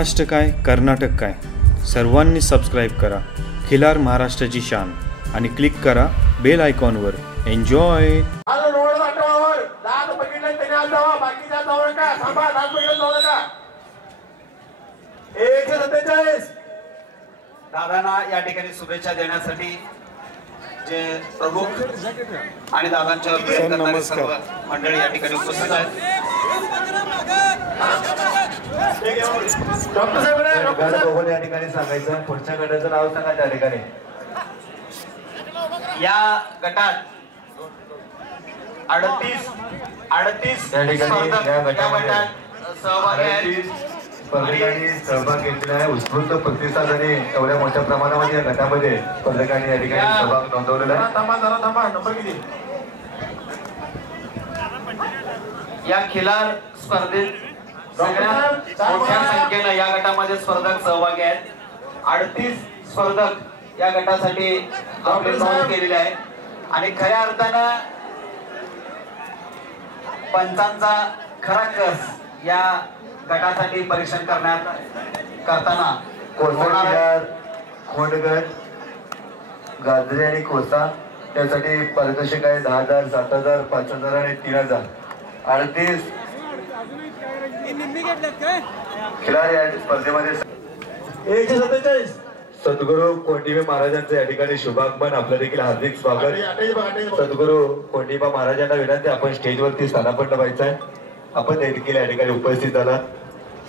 महाराष्ट्र काय कर्नाटक काय सर्वांनी सबस्क्राईब करा खिलार महाराष्ट्राची शान आणि क्लिक करा बेल आयकॉनवर. एन्जॉय. दादांना या ठिकाणी शुभेच्छा देण्यासाठी जे प्रमुख आणि दादांच्या सर्व मंडळी या ठिकाणी उपस्थित आहेत. डॉक्टर साहेब या ठिकाणी सांगायचं पुढच्या गटाचं नाव सांगा. त्या ठिकाणी या गटात 38 या ठिकाणी या गटात सहभागी आहेत. स्पर्धकांनी सहभाग घेतला आहे. उत्स्फूर्त प्रतिसादाने एवढ्या मोठ्या प्रमाणामध्ये या गटामध्ये स्पर्धकांनी या ठिकाणी सहभाग नोंदवलेला आहे. या खिलार स्पर्धेत सगळ्यात मोठ्या संख्येनं या गटामध्ये स्पर्धक सहभागी आहेत. 38 स्पर्धक या गटासाठी आपले नोंद केलेले आहे आणि खऱ्या अर्थानं पंचांचा खरा कस या गटासाठी परीक्षण करताना खोंडगड गाजरे आणि कोसा त्यासाठी पारितोषिक आहे 10,000, 7,000, 5,000 आणि 3,000. 38 खिलाडी या स्पर्धेमध्ये 147 सद्गुरू कोंडिबा महाराजांचं या ठिकाणी शुभागमन. आपलं देखील हार्दिक स्वागत. सद्गुरू कोंडिबा महाराजांना विनंती आपण स्टेजवरती स्थानापन्न व्हायचं आहे. आपण देखील या ठिकाणी उपस्थित झाला.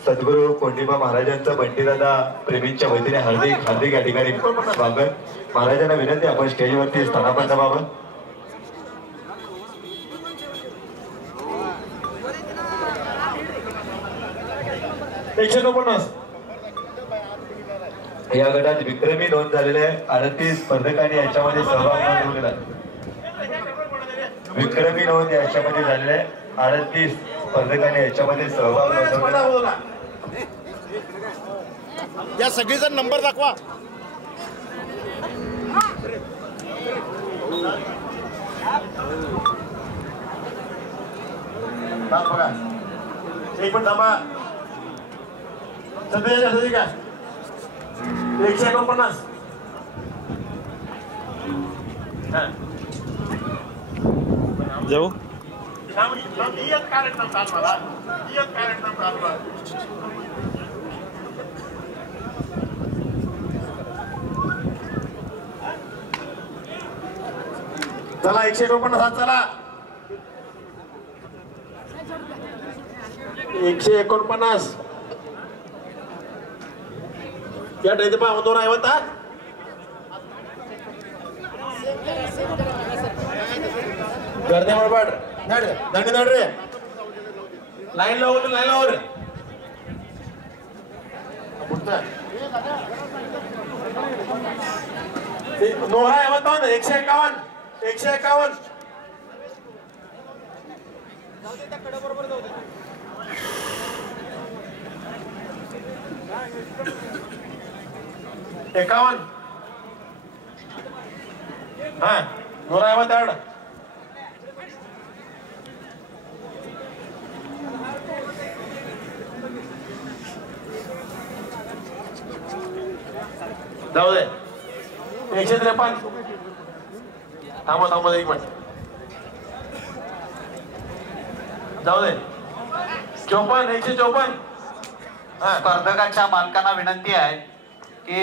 सद्गुरू कोंडिबा महाराजांचं बंटीदादा प्रेमींच्या वतीने हार्दिक या ठिकाणी स्वागत. महाराजांना विनंती आपण स्टेजवरती स्थानापन्न व्हावं. या गटात विक्रमी नोंद झालेले आहे. 38 स्पर्धकांनी याच्यामध्ये सहभाग नोंदवलेला आहे. विक्रमी नोंद याच्यामध्ये झालेले आहे. 38 स्पर्धकांनी याच्यामध्ये सहभाग नोंदवलेला. या सगळीजण नंबर दाखवा. एक पण थांबा. सध्या का 149 जाऊ चला 149 चला 149 या ड्रेस पा 250 गर्दे बडबड दंडी दंड रे लाईन लावून नोहा 151 151 51 हा 152 जाऊ दे 153 थांबा 1 मिनिट जाऊ दे 54 154 स्पर्धकांच्या मालकांना विनंती आहे की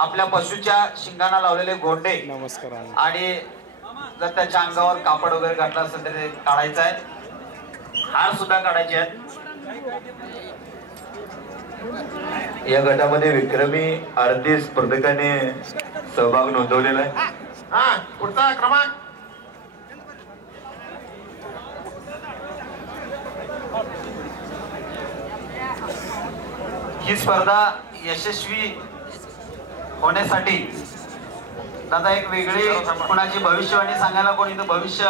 आपल्या पशुच्या शिंगांना लावलेले गोंडे नमस्कार आणि जर त्याच्या अंगावर कापड वगैरे घातलं असेल तर ते काढायचं आहे. हार सुद्धा काढायचे आहेत. या गटामध्ये विक्रमी 38 स्पर्धकांनी सहभाग नोंदवलेला आहे. हा पुढचा क्रमांक ही स्पर्धा यशस्वी होण्यासाठी दादा एक वेगळी कोणाची भविष्यवाणी सांगायला कोणी इथं भविष्य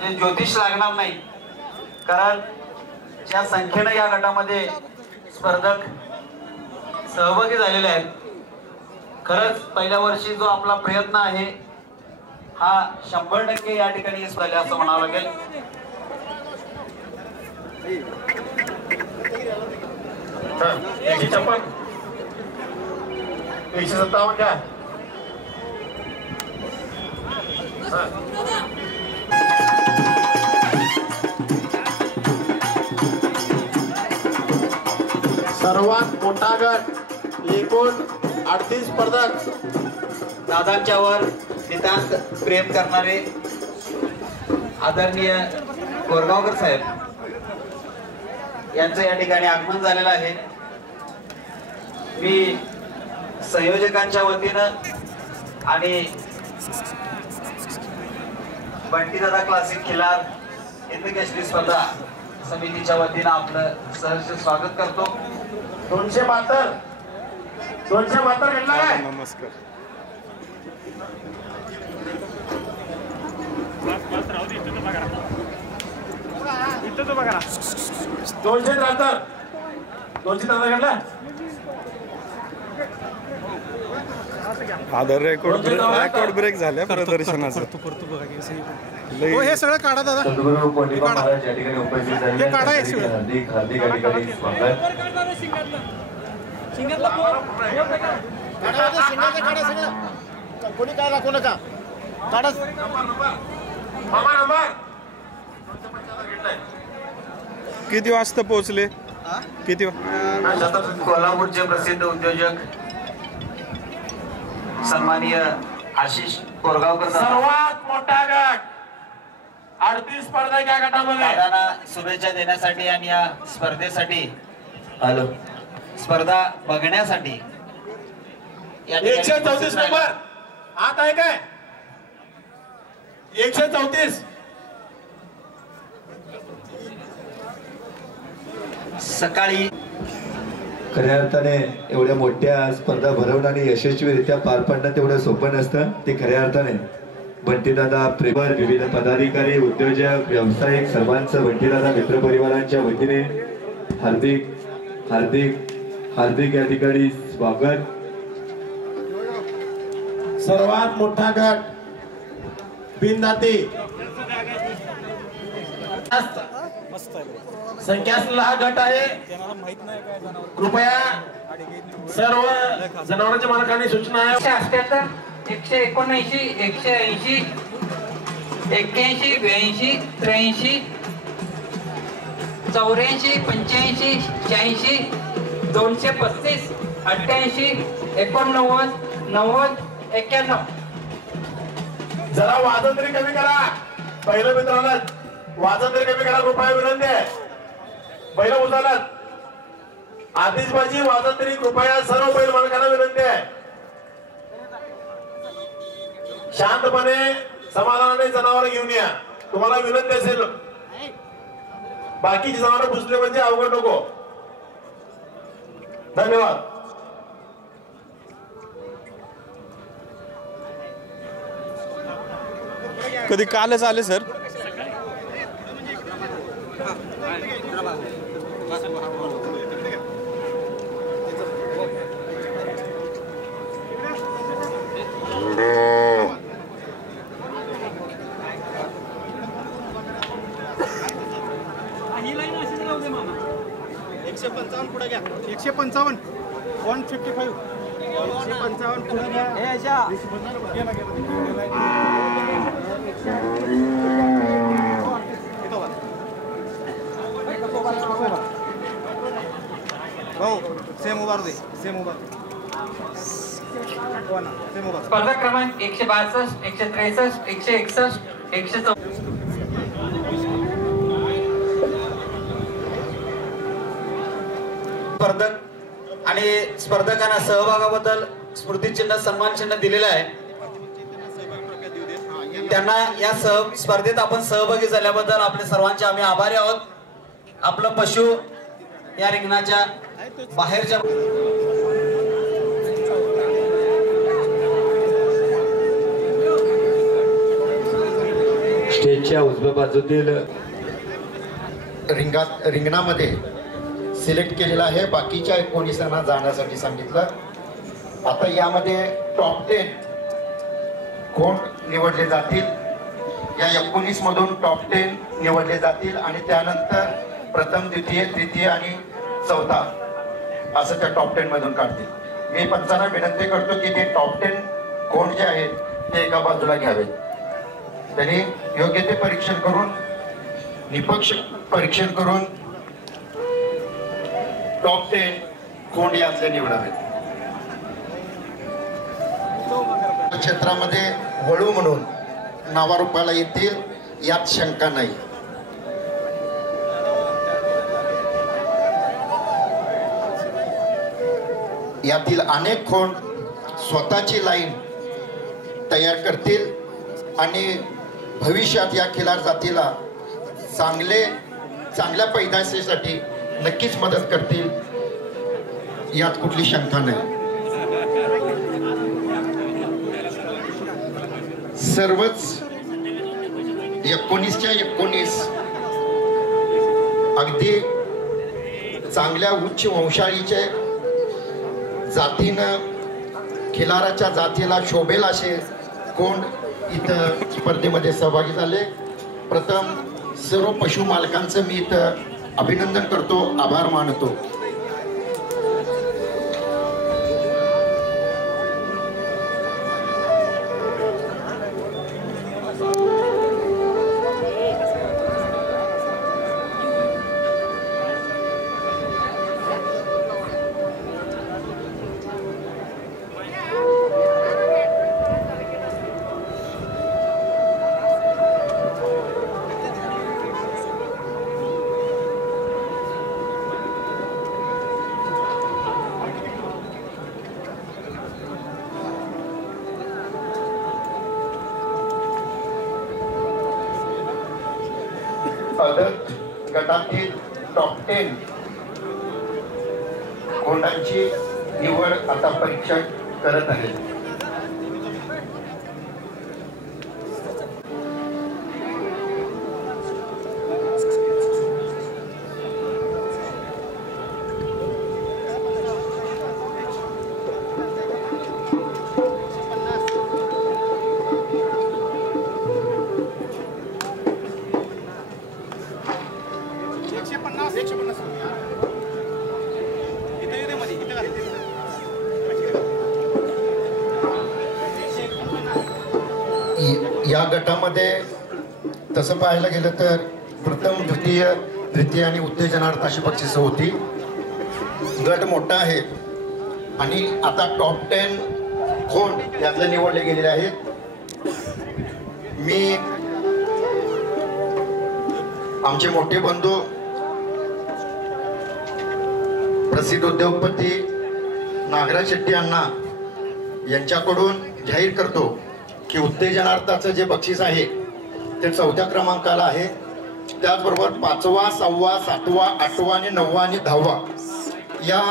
जे ज्योतिष लागणार नाही. कारण ज्या संख्येने या गटामध्ये स्पर्धक सहभागी झालेले आहेत खरंच पहिल्या वर्षी जो आपला प्रयत्न आहे हा 100% या ठिकाणी यश झाले असं म्हणावं लागेल. 156 157 घ्या. सर्वात मोठा गट एकूण 38 स्पर्धक. दादांच्यावर नितांत प्रेम करणारे आदरणीय कोरगावकर साहेब यांचं या ठिकाणी आगमन झालेलं आहे. मी संयोजकांच्या वतीनं आणि बंटीदादा क्लासिक खिलार हिंदकेसरी स्पर्धा समितीच्या वतीनं आपलं सहर्ष स्वागत करतो. 272 घेतला काय? नमस्कार. 273 घेतला. आधार रेकॉर्ड ब्रेक झाल्या प्रदर्शनाचं. हो हे सगळं काढा दादा. सद्गुरू कोंडीबा महाराज या ठिकाणी उपस्थित झालेले हे काढा आहेत. हार्दिक हार्दिक या ठिकाणी स्वागत. कोणी काय दाखवू नका. काढा. मामा नंबर किती वाजता पोहोचले? किती कोल्हापूरचे प्रसिद्ध उद्योजक सन्माननीय आशिष कोरगावकर सर्वात मोठा गट 38 स्पर्धक या गटामध्ये. दादांना शुभेच्छा देण्यासाठी आणि या स्पर्धेसाठी स्पर्धा बघण्यासाठी 134 नंबर आत आहे काय? 134 सकाळी खऱ्या अर्थाने एवढ्या मोठ्या स्पर्धा भरवणं आणि यशस्वीरित्या पार पाडणं तेवढं सोपं नसतं. ते खऱ्या अर्थाने बंटीदादा प्रेमर विविध पदाधिकारी उद्योजक व्यावसायिक सर्वांचं बंटीदादा मित्रपरिवारांच्या वतीने हार्दिक हार्दिक हार्दिक या ठिकाणी स्वागत. सर्वात मोठा गट बिनदाती संख्यासला हा गट आहे. कृपया सर्व जनावरांच्या मालकांनी सूचना आहे. 178 179 180 81 82 83 84 85 86 235 88 89 90 91. जरा वाजन तरी कमी करा. पहिलं मित्रांनो वाजन तरी कमी करा. कृपया विनंती आहे. पहिलं उचलत आतिषबाजी वाजन तरी कृपया सर्व बैल मालकांना विनंती आहे. शांतपणे समाधानाने जनावर घेऊन या. तुम्हाला विनंती असेल बाकीची जनावर पुसले म्हणजे अवघड नको. धन्यवाद. कधी कालच आले सर? एकशे 55 पुढे घ्या. 155 155 155 पुढे घ्या. हे अशा सेम उभार दे. सेम उभार. स्पर्धा क्रमांक 162 163 161 164. स्पर्धक आणि स्पर्धकांना सहभागाबद्दल स्मृतिचिन्ह सन्मान चिन्ह दिलेलं आहे. त्यांना या स्पर्धेत आपण सहभागी झाल्याबद्दल आपले सर्वांचे आम्ही आभारी आहोत. आपलं पशु या रिंगणाच्या बाहेरच्या स्टेजच्या उजव्या बाजूतील रिंगणामध्ये सिलेक्ट केलेला आहे. बाकीच्या 19 जाण्यासाठी सांगितलं. आता यामध्ये टॉप 10 कोण निवडले जातील. या 19 मधून टॉप 10 निवडले जातील आणि त्यानंतर प्रथम द्वितीय तृतीय आणि चौथा असं त्या टॉप 10 मधून काढतील. मी पंचांना विनंती करतो की ते टॉप 10 कोण जे आहेत ते एका बाजूला घ्यावेत. त्यांनी योग्य ते परीक्षण करून, निपक्ष परीक्षण करून टॉप 10 कोण यातले निवडावेत. क्षेत्रामध्ये वळू म्हणून नावारूपाला येतील यात शंका नाही. यातील अनेक कोण स्वतःची लाईन तयार करतील आणि भविष्यात या खिलार जातीला चांगल्या पैदाशीसाठी नक्कीच मदत करतील यात कुठली शंका नाही. सर्वच 19च्या 19 अगदी चांगल्या उच्च वंशाळीचे जातीनं खिलाराच्या जातीला शोभेल असे कोण इथं स्पर्धेमध्ये सहभागी झाले. प्रथम सर्व पशु मालकांचं मी इथं अभिनंदन करतो, आभार मानतो. गटातील टॉप 10 कोंडांची निवड आता परीक्षक करत आहे. या गटामध्ये तसं पाहायला गेलं तर प्रथम, द्वितीय आणि उत्तेजनार्थ अशी बक्षिसं होती. गट मोठा आहे आणि आता टॉप 10 कोण यातले निवडले गेलेले आहेत. मी आमचे मोठे बंधू प्रसिद्ध उद्योगपती नागराज शेट्टी अण्णा यांच्याकडून जाहीर करतो की उत्तेजनार्थाचं जे बक्षीस आहे ते 4थ्या क्रमांकाला आहे. त्याचबरोबर 5वा, 6वा, 7वा, 8वा आणि 9वा आणि 10वा या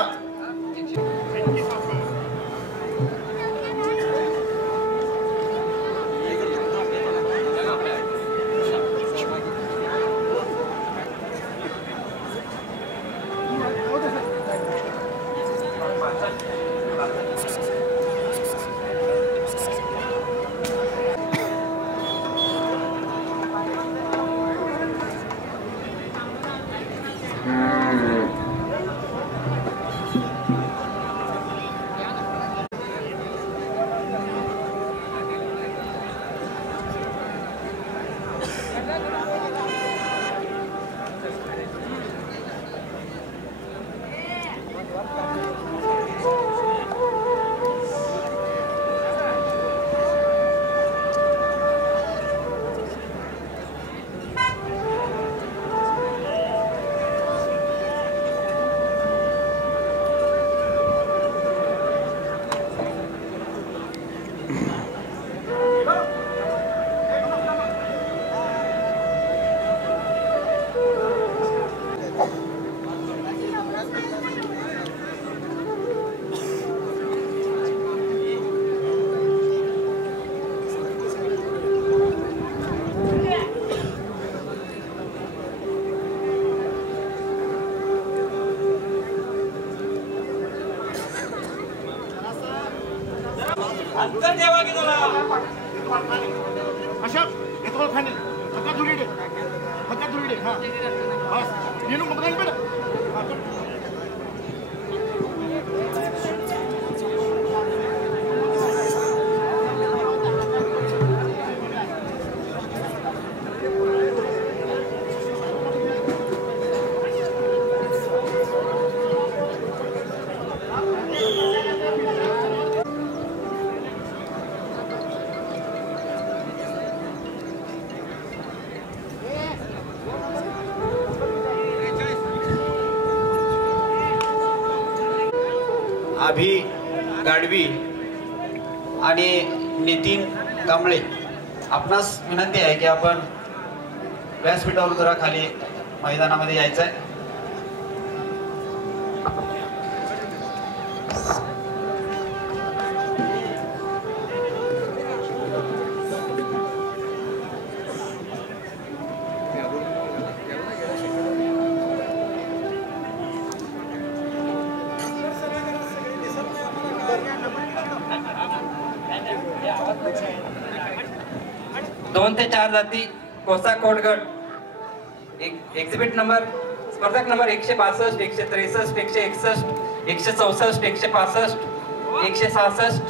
अभि गाडवी आणि नितीन कांबळे आपणास विनंती आहे की आपण व्यासपीठावर जरा खाली मैदानामध्ये यायचं आहे. दोन ते चार जाती कोसा कोट गट एक्झिबिट नंबर स्पर्धक नंबर 162 163 161 164 165 166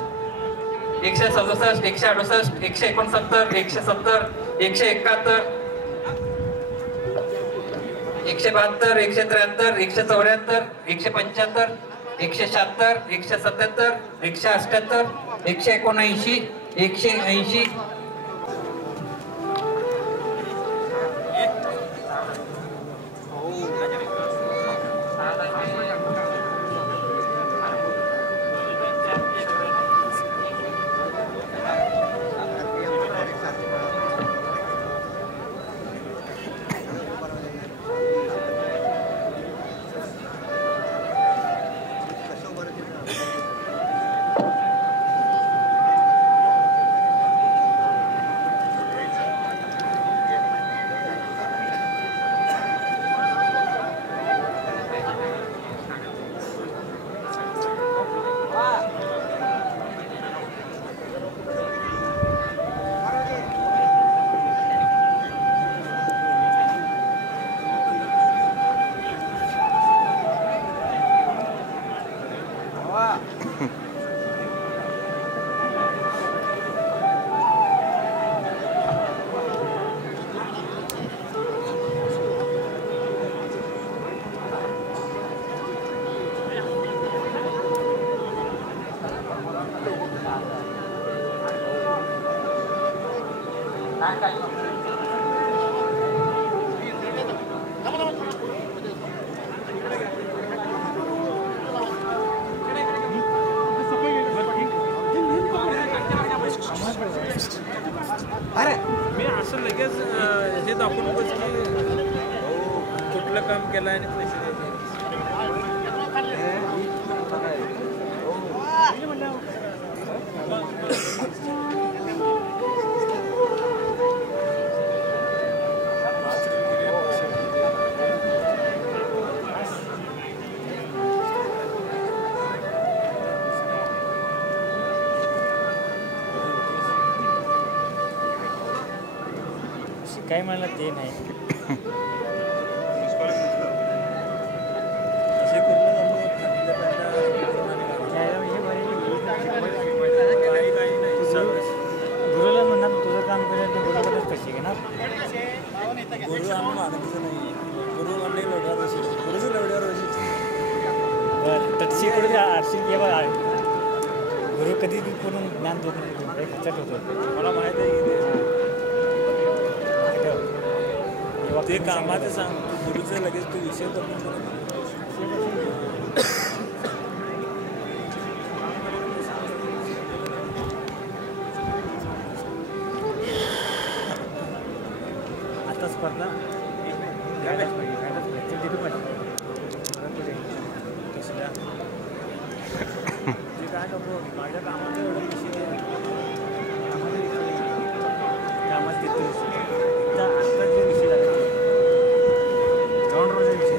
167 168 169 170 171 172 173 174 175 176 177 178 179 180 मी असं लगेच हे दाखवू नकोस की कुठलं काम केलं आणि पैसे काय मला ते नाही गुरुला म्हणणार तुझं काम केलं तर गुरुकडे कशी घेणार गुरु आम्ही मानतच नाही गुरु म्हणले लढ्यावर गुरुचं लढ्यावर बरं तशी कुठे आरशी घे बघा गुरु कधी पूर्ण ज्ञान देत नाही खचत होतं मला माहिती आहे ते कामाचं सांग गुरुचं लगेच तू विषय तर आता स्पर्धा घ्यायलाच पाहिजे दिलं पाहिजे कसल्या ते काय नको माझ्या कामाचं एवढं विषय कामात तिथे आत्ता जो विषय झाला ग्राउंड रोडचा विषय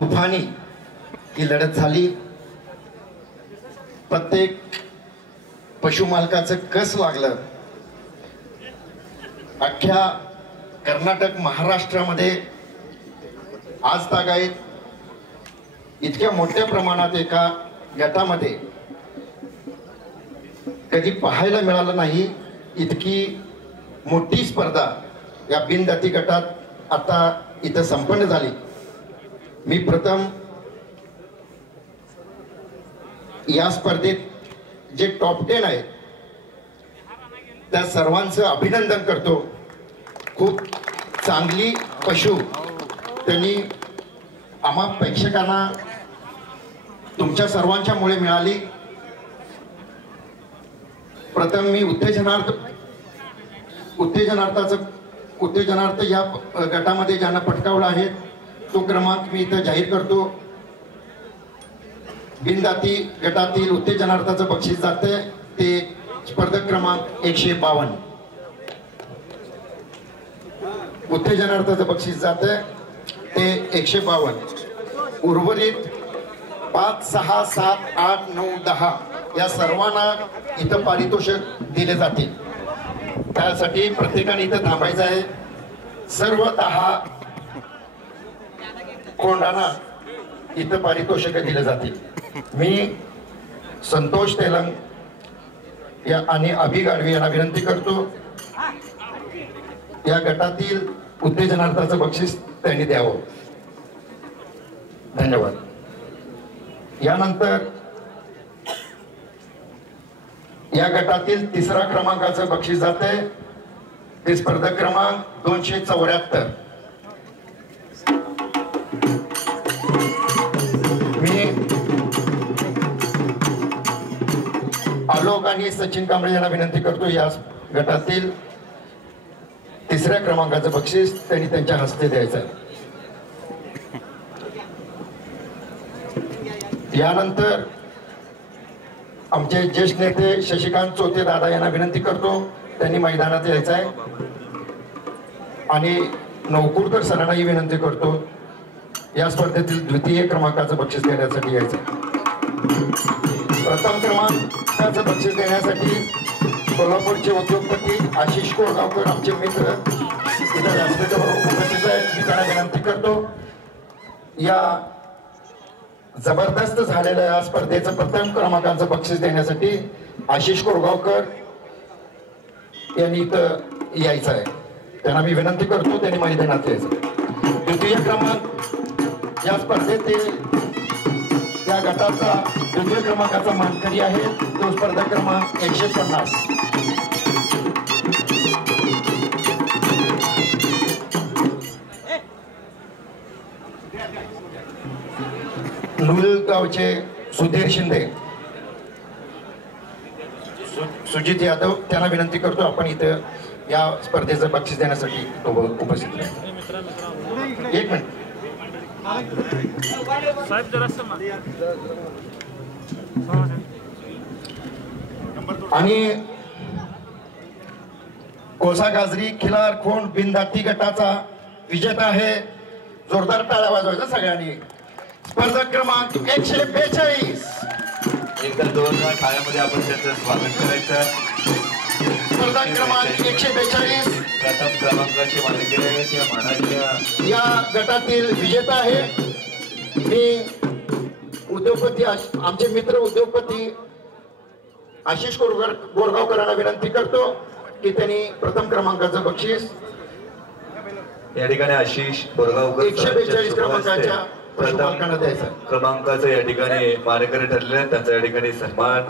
तुफानी ही लढत झाली. प्रत्येक पशुमालकाचं कस लागलं. अख्ख्या कर्नाटक महाराष्ट्रामध्ये आज तागायत इतक्या मोठ्या प्रमाणात एका गटामध्ये कधी पाहायला मिळालं नाही. इतकी मोठी स्पर्धा या बिनदाती गटात आता इथं संपन्न झाली. मी प्रथम या स्पर्धेत जे टॉप 10 आहेत त्या सर्वांचं अभिनंदन करतो. खूप चांगली पशु त्यांनी आम्हा प्रेक्षकांना तुमच्या सर्वांच्यामुळे मिळाली. प्रथम मी उत्तेजनार्थ या गटामध्ये ज्यांना पटकावला आहे तो क्रमांक मी इथं जाहीर करतो. बिनदाती गटातील उत्तेजनार्थाचं बक्षीस जाते ते स्पर्धक क्रमांक 152. उत्तेजनार्थाचं बक्षीस जाते ते 152. उर्वरित 5, 6, 7, 8, 9, 10 या सर्वांना इथं पारितोषिक दिले जातील. त्यासाठी प्रत्येकाने इथं थांबायचं आहे. सर्व 10 कोंडांना इथं पारितोषिक दिले जातील. मी संतोष तेलंग आणि अभि गाडवे यांना विनंती करतो या गटातील उत्तेजनार्थाचं बक्षीस त्यांनी द्यावं. धन्यवाद. यानंतर या गटातील 3रा क्रमांकाचं बक्षीस जाते ते स्पर्धक क्रमांक 274. मी आलोक आणि सचिन कांबळे यांना विनंती करतो या गटातील 3ऱ्या क्रमांकाचं बक्षीस त्यांनी त्यांच्या हस्ते द्यायचं आहे. यानंतर आमचे ज्येष्ठ नेते शशिकांत चोते दादा यांना विनंती करतो त्यांनी मैदानात यायचं आहे. आणि नवकुरकर सरांनाही विनंती करतो या स्पर्धेतील 2य क्रमांकाचं बक्षीस देण्यासाठी यायचं. प्रथम क्रमांकाचं बक्षीस देण्यासाठी कोल्हापूरचे उद्योगपती आशिष कोळगावकर आमचे मित्र इथं व्यासपीठावर उपस्थित आहेत. मी त्यांना विनंती करतो या जबरदस्त झालेल्या या स्पर्धेचं प्रथम क्रमांकाचं बक्षीस देण्यासाठी आशिष कोळगावकर यांनी इथं यायचं आहे. त्यांना मी विनंती करतो त्यांनी मैदानात यायचं. 2य क्रमांक या स्पर्धेतील या गटाचा 2य क्रमांकाचा मानकरी आहे तो स्पर्धक क्रमांक 150. गावचे सुधीर शिंदे सुजित यादव त्यांना विनंती करतो आपण इथं या स्पर्धेचं बक्षीस देण्यासाठी उपस्थित आहे. 1 मिनिट आणि कोसा गाजरी खिलार खोंड बिनदाती गटाचा विजेता आहे. जोरदार टाळ्या वाजवायचा सगळ्यांनी. स्पर्धक क्रमांक 142. एकदा 2 टाळ्यामध्ये आपण त्याचं स्वागत करायचं. स्पर्धक क्रमांक 142 प्रथम क्रमांकाचे मानकरी आहेत या मानाच्या या गटातील विजेता आहे. मी उद्योगपती आमचे मित्र उद्योगपती आशिष गोरगावकरांना विनंती करतो की त्यांनी प्रथम क्रमांकाचं बक्षीस या ठिकाणी आशिष बोरगावकर 142 क्रमांकाच्या पशुपालकांना द्यायचं. क्रमांकाचं या ठिकाणी मानकरी ठरले त्यांचा या ठिकाणी सन्मान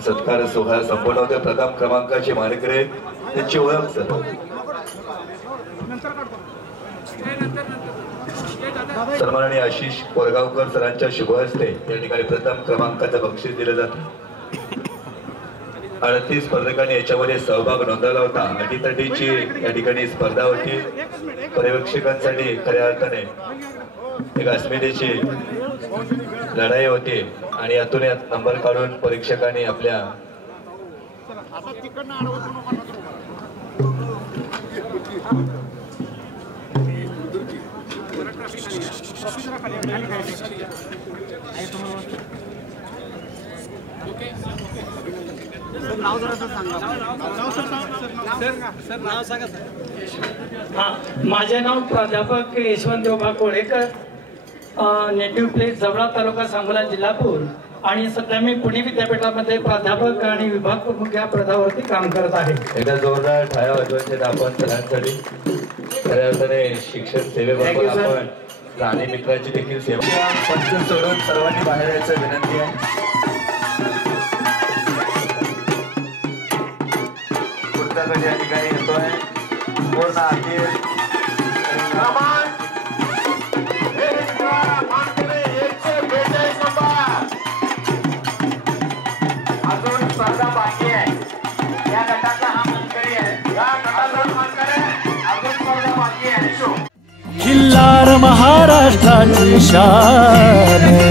सत्कार सोहळा संपन्न होते. प्रथम क्रमांकाचे मानकरी त्यांची ओळख सर सन्माननीय आशिष बोरगावकर सरांच्या शुभ हस्ते या ठिकाणी प्रथम क्रमांकाचं बक्षीस दिलं जातं. 38 स्पर्धकांनी याच्यामध्ये सहभाग नोंदवला होता. अटीतटीची या ठिकाणी स्पर्धा होती. पर्यवेक्षकांसाठी खऱ्या अर्थाने एक अस्मितेची लढाई होती आणि यातून यात नंबर काढून परीक्षकांनी आपल्या नाव जरा सांगा. नाव सांगा सर. माझे नाव प्राध्यापक यशवंत देवबा कोळेकर, नेटिव्ह प्लेस जवळा तालुका सांगोला जिल्हापूर, आणि सध्या मी पुणे विद्यापीठामध्ये प्राध्यापक आणि विभाग प्रमुख या पदावरती काम करत आहे. एकदा जोरदार टाळ्या वाजवायचे आपण सगळ्यांसाठी. खऱ्या अर्थाने शिक्षण सेवेबाबत आपण प्राणी मित्रांची देखील सेवा. पंच सोडून सर्वांनी बाहेर यायचं विनंती आहे. पुढचा गट या ठिकाणी येतोय. पूर्ण आतील अजून स्पर्धा बाकी आहे. या गटाचा हा मानकरी आहे. या गटाचा मानकरी अजून स्पर्धा बाकी आहे. खिल्लार महाराष्ट्राची शान.